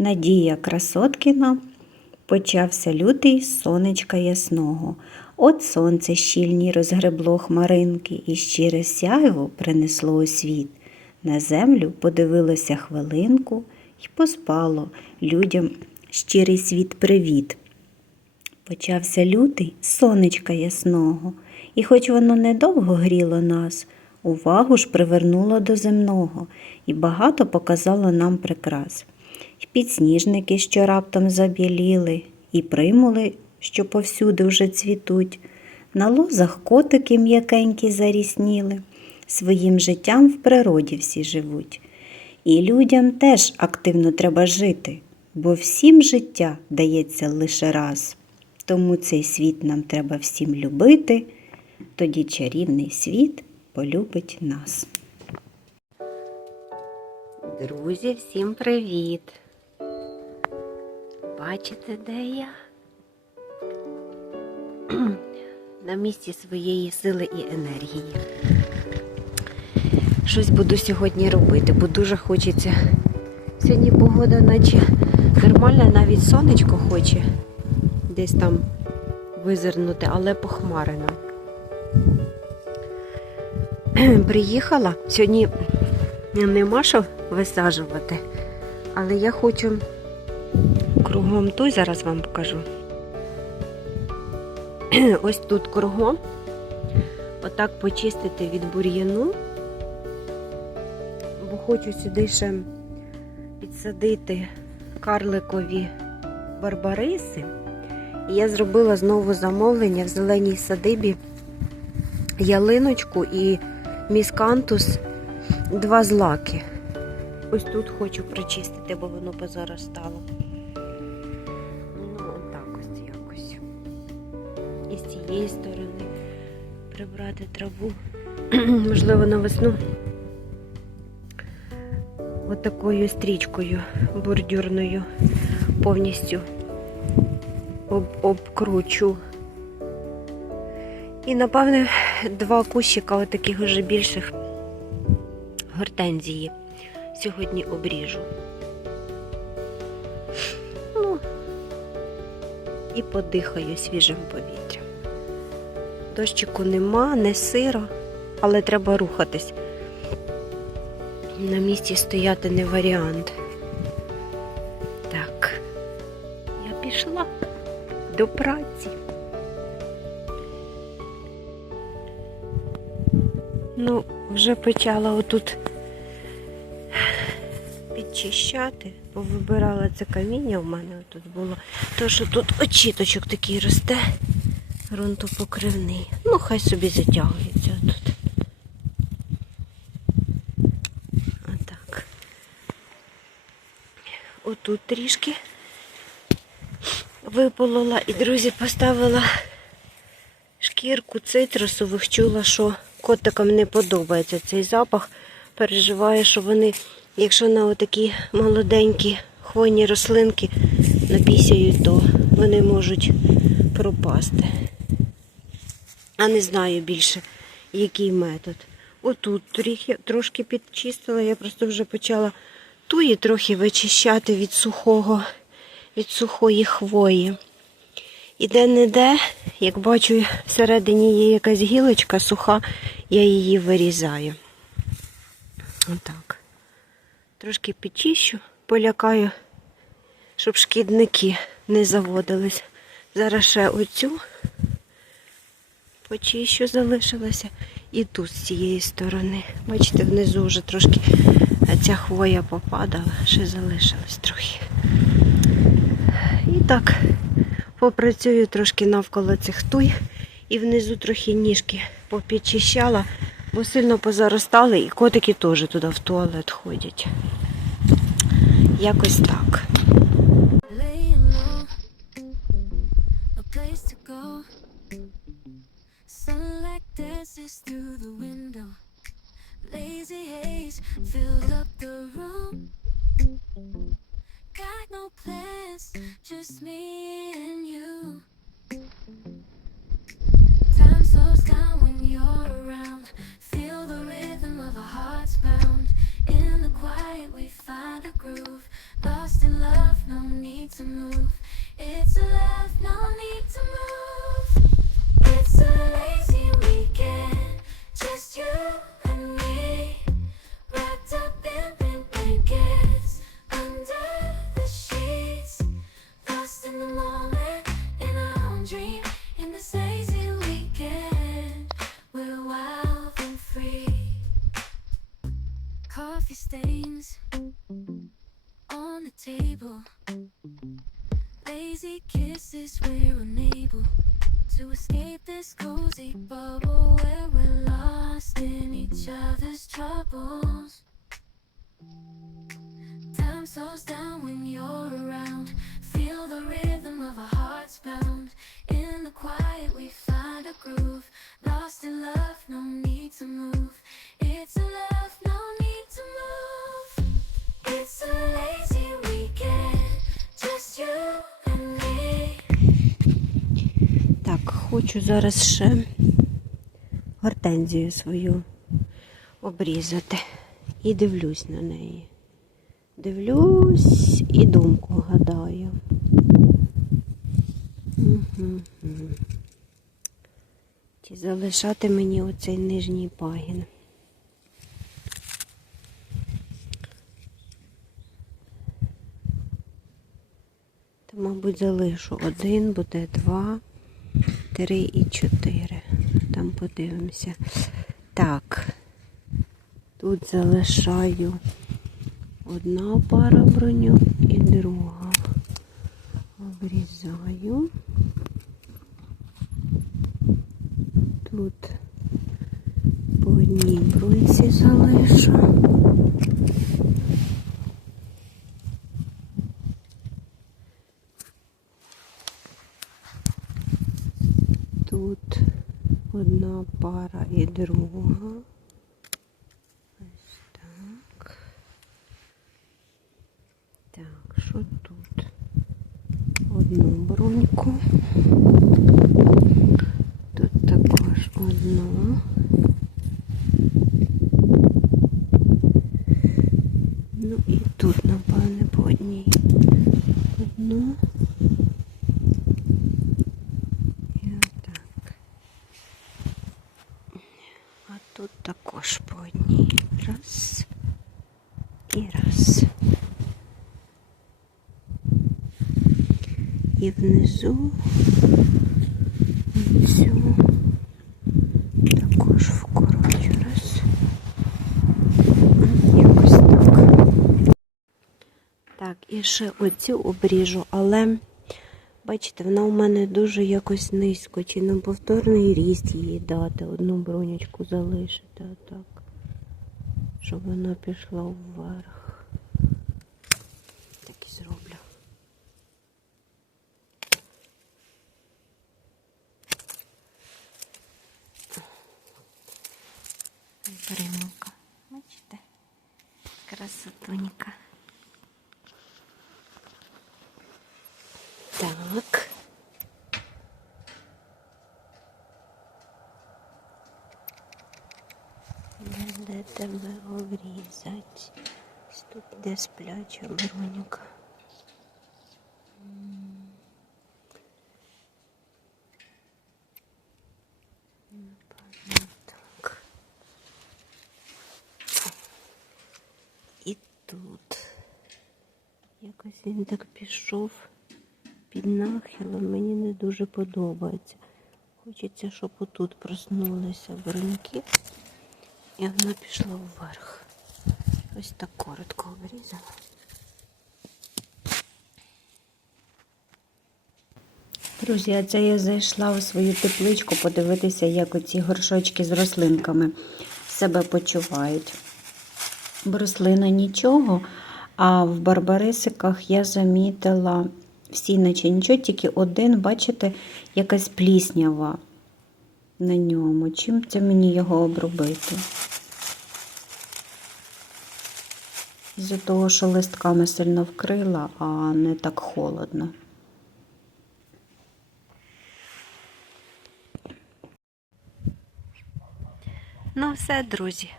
Надія Красоткіна. Почався лютий сонечка ясного. От сонце щільні розгребло хмаринки, і щире сяйво принесло у світ. На землю подивилося хвилинку й поспало людям щирий світ привіт. Почався лютий сонечка ясного, і хоч воно недовго гріло нас, увагу ж привернуло до земного і багато показало нам прикрас. І підсніжники, що раптом забіліли, і примули, що повсюди вже цвітуть, на лозах котики м'якенькі зарісніли, своїм життям в природі всі живуть. І людям теж активно треба жити, бо всім життя дається лише раз. Тому цей світ нам треба всім любити, тоді чарівний світ полюбить нас. Друзі, всім привіт! Бачите, де я? На місці своєї сили і енергії. Щось буду сьогодні робити, бо дуже хочеться. Сьогодні погода наче нормальна, навіть сонечко хоче десь там визирнути, але похмарено. Приїхала. Сьогодні нема що висаджувати, але я хочу кругом той зараз вам покажу. Ось тут кругом отак почистити від бур'яну, бо хочу сюди ще підсадити карликові барбариси. І я зробила знову замовлення в зеленій садибі ялиночку і міскантус два злаки. Ось тут хочу прочистити, бо воно позаростало. Ну, отак ось якось. І з цієї сторони прибрати траву. Можливо, на весну. Отакою стрічкою бордюрною повністю об, обкручу. І, напевне, два кущика отаких уже більших гортензії сьогодні обріжу. Ну, і подихаю свіжим повітрям. Дощику нема, не сиро, але треба рухатись. На місці стояти не варіант. Так, я пішла до праці. Ну, вже почала отут підчищати, повибирала це каміння в мене тут було. То, що тут очіточок такий росте, ґрунтопокривний. Ну, хай собі затягується тут. Отак. Отут трішки виполола і, друзі, поставила шкірку цитрусових, чула, що котикам не подобається цей запах. Переживаю, що вони, якщо на отакі молоденькі хвойні рослинки напісяють, то вони можуть пропасти. А не знаю більше, який метод. Отут трохи, трошки підчистила, я просто вже почала туї трохи вичищати від сухого, від сухої хвої. І де-не-де, як бачу, всередині є якась гілочка суха, я її вирізаю. Отак. Трошки підчищу, полякаю, щоб шкідники не заводились. Зараз ще оцю почищу залишилася. І тут з цієї сторони. Бачите, внизу вже трошки ця хвоя попадала, ще залишилось трохи. І так попрацюю трошки навколо цих туй і внизу трохи ніжки попідчищала, бо сильно позаростали і котики теж туди в туалет ходять. Якось так. Lazy haze Lost in love cozy bubble where we're lost in each other's troubles. Time slows down when you're around. Feel the rhythm of our hearts pound. In the quiet, we find a groove. Lost in love, no need to move. It's a love, no need to move. It's a lazy weekend, just you and me. Так, хочу зараз ще гортензію свою обрізати. І дивлюсь на неї. Дивлюсь і думку гадаю. Мгм. Чи залишати мені оцей нижній пагін? То, мабуть, залишу один, буде два, три і чотири. Там подивимося. Так. Тут залишаю одна пара броню і друга. Обрізаю. Тут по одній брунці залишу. Тут одна пара і друга. Ось так. Так, що тут? Одну броньку. Тут також одну. Ну і тут, напевне, по одній. Одну. І отак. А тут також по одній. Раз. І раз. І внизу цю також вкорочу. Раз. Якось так. Так, і ще оцю обріжу, але бачите, вона у мене дуже якось низько. Чи на повторний ріст її дати, одну бронячку залишити отак, щоб вона пішла вверх. Так і зроблю. Примулка. Бачите? Красотунька. Так. Де тебе обрізать? Тут де спляча так. І тут. Якось він так пішов під нахилом, мені не дуже подобається. Хочеться, щоб отут проснулися броньки, і вона пішла вверх. Ось так коротко обрізала. Друзі, а це я зайшла у свою тепличку подивитися, як оці горшочки з рослинками себе почувають. Бо рослина нічого, а в барбарисиках я замітила всі наче нічого, тільки один, бачите, якась пліснява на ньому. Чим це мені його обробити? З-за того, що листками сильно вкрила, а не так холодно. Ну, все, друзі.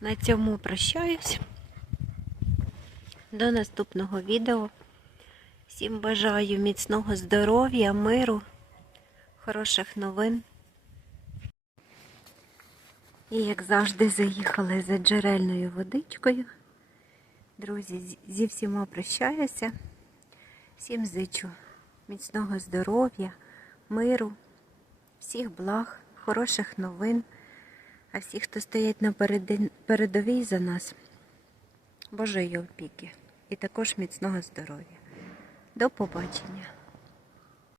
На цьому прощаюсь. До наступного відео. Всім бажаю міцного здоров'я, миру, хороших новин. І, як завжди, заїхали за джерельною водичкою. Друзі, зі всіма прощаюся. Всім зичу міцного здоров'я, миру, всіх благ, хороших новин. А всі, хто стоять на передовій за нас, Божої опіки. і також міцного здоров'я. До побачення!